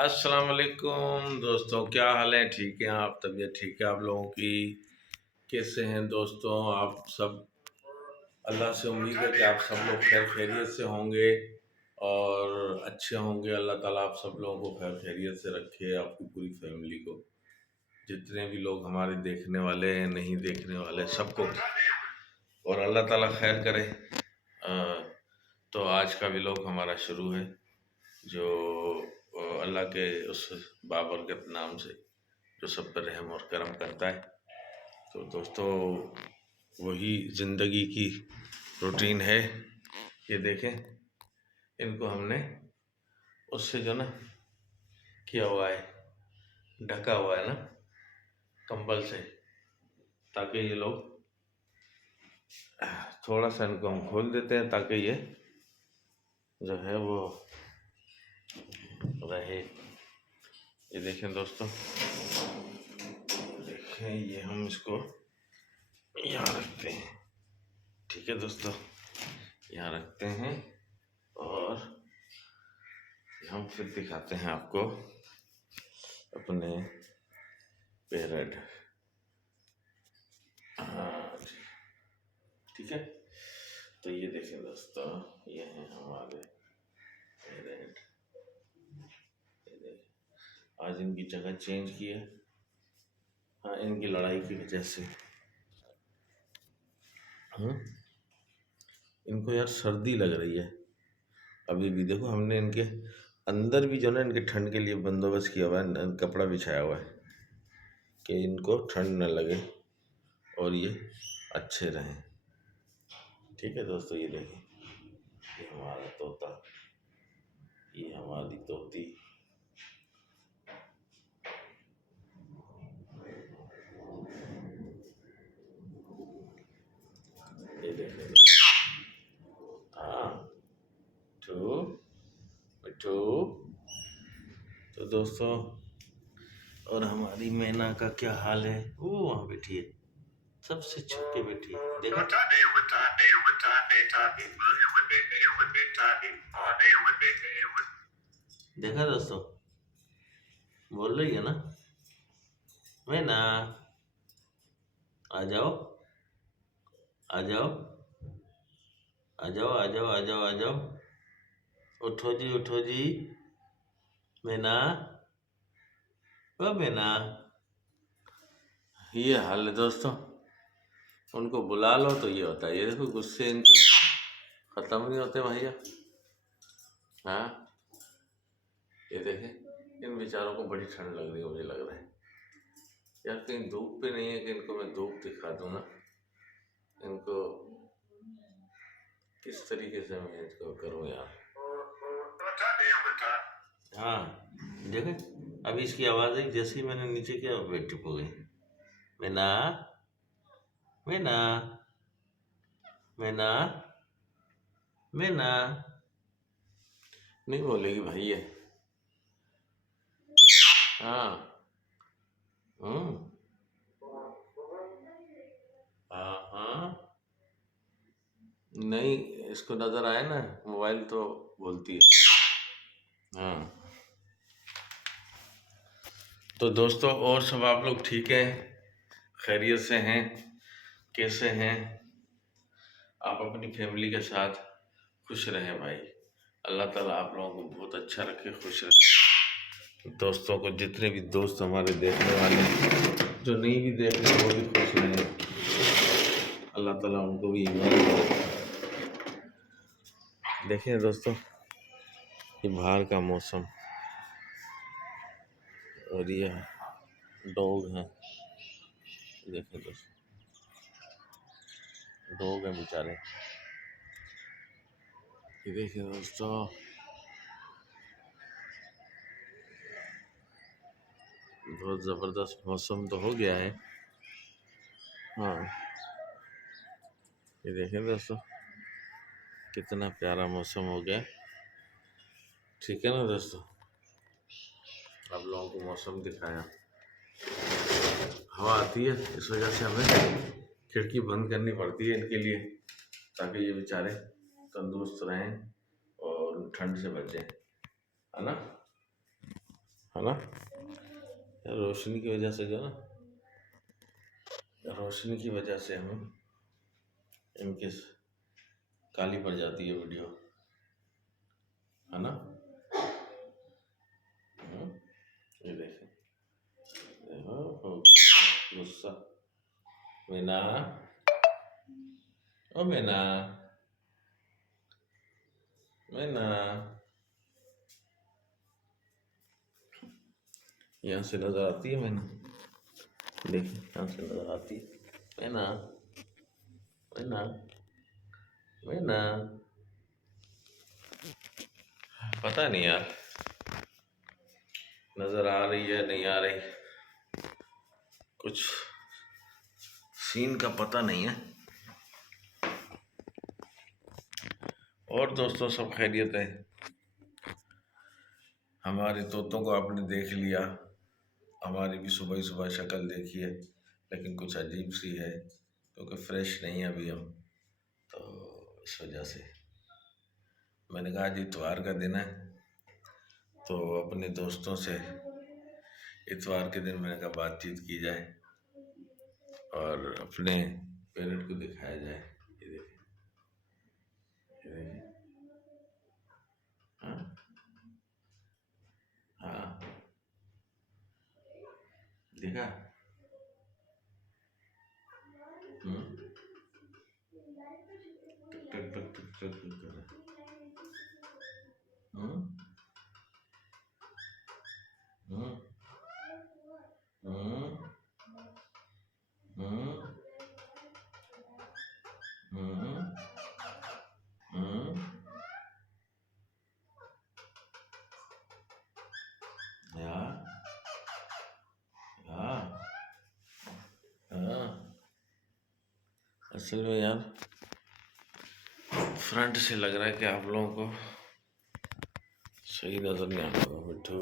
अस्सलाम वालेकुम दोस्तों, क्या हाल है? ठीक है आप? तबीयत ठीक है आप लोगों की? कैसे हैं दोस्तों आप सब? अल्लाह से उम्मीद है कि आप सब लोग खैर खैरियत से होंगे और अच्छे होंगे। अल्लाह ताला आप सब लोगों को खैर खैरियत से रखे, आपकी पूरी फैमिली को, जितने भी लोग हमारे देखने वाले हैं, नहीं देखने वाले, सबको, और अल्लाह ताला खैर करे। अ, तो आज का व्लॉग हमारा शुरू है, जो अल्लाह के उस बाबरकत नाम से जो सब पर रहम और करम करता है। तो दोस्तों, वही ज़िंदगी की रूटीन है। ये देखें, इनको हमने उससे जो ना किया हुआ है, ढका हुआ है ना कंबल से, ताकि ये लोग, थोड़ा सा इनको हम खोल देते हैं ताकि ये जो है वो रहे। ये देखें दोस्तों, देखें, ये हम इसको यहाँ रखते हैं। ठीक है दोस्तों, यहाँ रखते हैं और हम फिर दिखाते हैं आपको अपने पेरेंट। हाँ, ठीक है। तो ये देखें दोस्तों, ये हैं हमारे पेरेंट। ये देखें, आज इनकी जगह चेंज की है। हाँ, इनकी लड़ाई की वजह से। इनको यार सर्दी लग रही है अभी भी। देखो, हमने इनके अंदर भी जो ना इनके ठंड के लिए बंदोबस्त किया हुआ है, कपड़ा बिछाया हुआ है कि इनको ठंड न लगे और ये अच्छे रहें। ठीक है दोस्तों, ये देखें, ये हमारा तोता, ये हमारी तोती। ये देखें, हाँ, मिठू, मिठू। तो दोस्तों, और हमारी मैना का क्या हाल है? वो वहाँ बैठी है, सबसे छुप के बैठी है। देखा, देखा दोस्तों, बोल रही है ना, मैना आ जाओ, आ जाओ, आ जाओ, आ जाओ, आ जाओ, आ जाओ, उठो जी, उठो जी, मैना, ओ मैना। ये हाल है दोस्तों, उनको बुला लो तो ये होता है। ये देखो, गुस्से इनके खत्म नहीं होते भैया। हाँ, ये देखें, इन बेचारों को बड़ी ठंड लग रही है, मुझे लग रहा है यार कहीं धूप पे नहीं है कि इनको मैं धूप दिखा दूँ ना। इनको किस तरीके से मैं इसको करूँ यार। हाँ, देखे, अभी इसकी आवाज़ आई, जैसे ही मैंने नीचे किया वेट टिप हो गई। मैना, मैना, मैना, मैना। नहीं बोलेगी भाई ये। हाँ, हाँ, हाँ, नहीं, इसको नजर आए ना मोबाइल तो बोलती है। हाँ, तो दोस्तों, और सब आप लोग ठीक हैं, खैरियत से हैं, कैसे हैं? आप अपनी फैमिली के साथ खुश रहें भाई। अल्लाह ताला आप लोगों को बहुत अच्छा रखे, खुश रखे। दोस्तों को, जितने भी दोस्त हमारे देखने वाले हैं, जो नहीं भी देख रहे वो भी खुश रहें। अल्लाह ताला उनको भी ईमान दे। देखिए दोस्तों, ये बाहर का मौसम और ये डॉग हैं। देखिए दोस्तों, डॉग हैं बेचारे। ये देखिए दोस्तों, बहुत ज़बरदस्त मौसम तो हो गया है। हाँ, ये देखें दोस्तों, कितना प्यारा मौसम हो गया। ठीक है ना दोस्तों, आप लोगों को मौसम दिखाया। हवा आती है, इस वजह से हमें खिड़की बंद करनी पड़ती है इनके लिए, ताकि ये बेचारे तंदुरुस्त रहें और ठंड से बचें, है ना। है ना। रोशनी की वजह से जो ना, रोशनी की वजह से हम इनके काली पड़ जाती है वीडियो, है ना। ये देखें, देखो गुस्सा। मीना, ओ मीना, मीना, यहाँ से नजर आती है मीना, देखिए यहाँ से नजर आती है मीना, मीना, मीना। पता नहीं यार नजर आ रही है नहीं आ रही, कुछ सीन का पता नहीं है। और दोस्तों सब खैरियत है। हमारे तोतों को आपने देख लिया, हमारी भी सुबह ही सुबह शक्ल देखी है, लेकिन कुछ अजीब सी है क्योंकि फ्रेश नहीं है अभी हम, तो इस वजह से मैंने कहा आज इतवार का दिन है तो अपने दोस्तों से इतवार के दिन मैंने कहा बातचीत की जाए और अपने पेरेंट को दिखाया जाए। ये देखिए, ये देखिए, हाँ हाँ, देखा। टक टक टक टक टक टक कर रहा है। हम्म, हम्म, हम्म, हम्म, हम्म, या, या, हाँ। असल में यार फ्रंट से लग रहा है कि आप लोगों को सही नजर नहीं आ रहा मिट्ठू।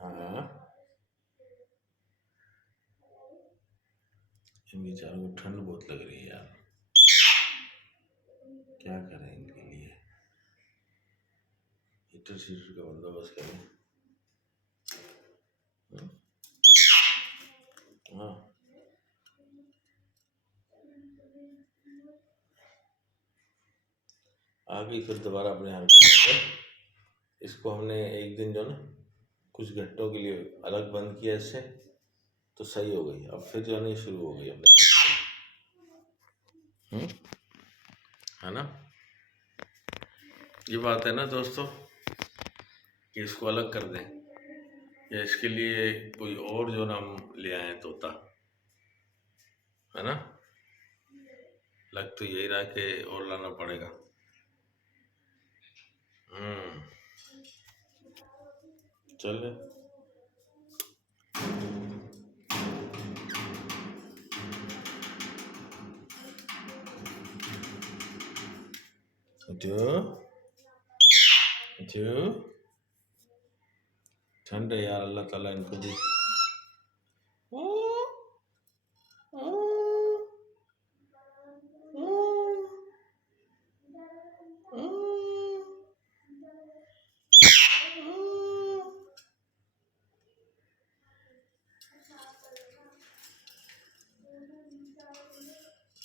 हाँ, इन बेचारों को ठंड बहुत लग रही है यार, क्या करें इनके लिए, हीटर शीटर का बंदोबस्त करें। हाँ, आ गई फिर दोबारा अपने हरकतों पे। इसको हमने एक दिन जो ना कुछ घंटों के लिए अलग बंद किया इससे, तो सही हो गई। अब फिर जो नहीं शुरू हो गई अपने, है ना। ये बात है ना दोस्तों कि इसको अलग कर दें या इसके लिए कोई और जो नाम ले आए तोता, है ना। लग तो यही रहा कि और लाना पड़ेगा। चल जो जो ठंड है यार, अल्लाह ताला इनको भी।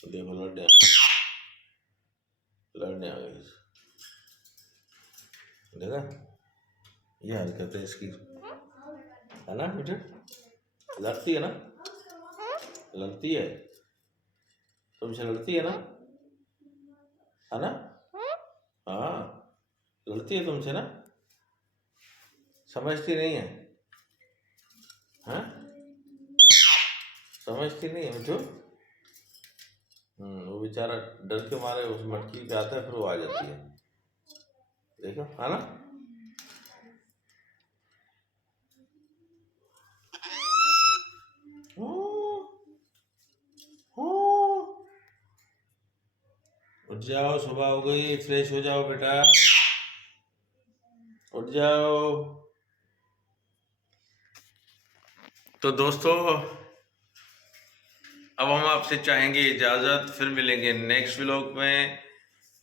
देखो लड़ने आ गई, देखा। ये हरकत है इसकी, है ना बेटे। लड़ती है ना, लड़ती है, तुमसे लड़ती है ना, है ना। हाँ, लड़ती है तुमसे ना, समझती नहीं है, हाँ समझती नहीं है मिठू। वो बेचारा डर के मारे उस मटकी पे आता है, फिर वो आ जाती है, देखो, है ना। उठ जाओ, सुबह हो गई, फ्रेश हो जाओ बेटा, उठ जाओ। तो दोस्तों अब हम आपसे चाहेंगे इजाज़त, फिर मिलेंगे नेक्स्ट व्लॉग में।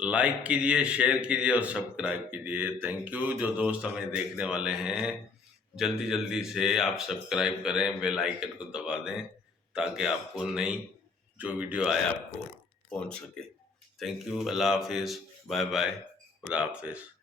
लाइक कीजिए, शेयर कीजिए और सब्सक्राइब कीजिए। Thank you. जो दोस्त हमें देखने वाले हैं, जल्दी जल्दी से आप सब्सक्राइब करें, बेल आइकन को दबा दें ताकि आपको नई जो वीडियो आए आपको पहुंच सके। Thank you. अल्लाह हाफिज़। Bye bye. खुदा हाफिज़।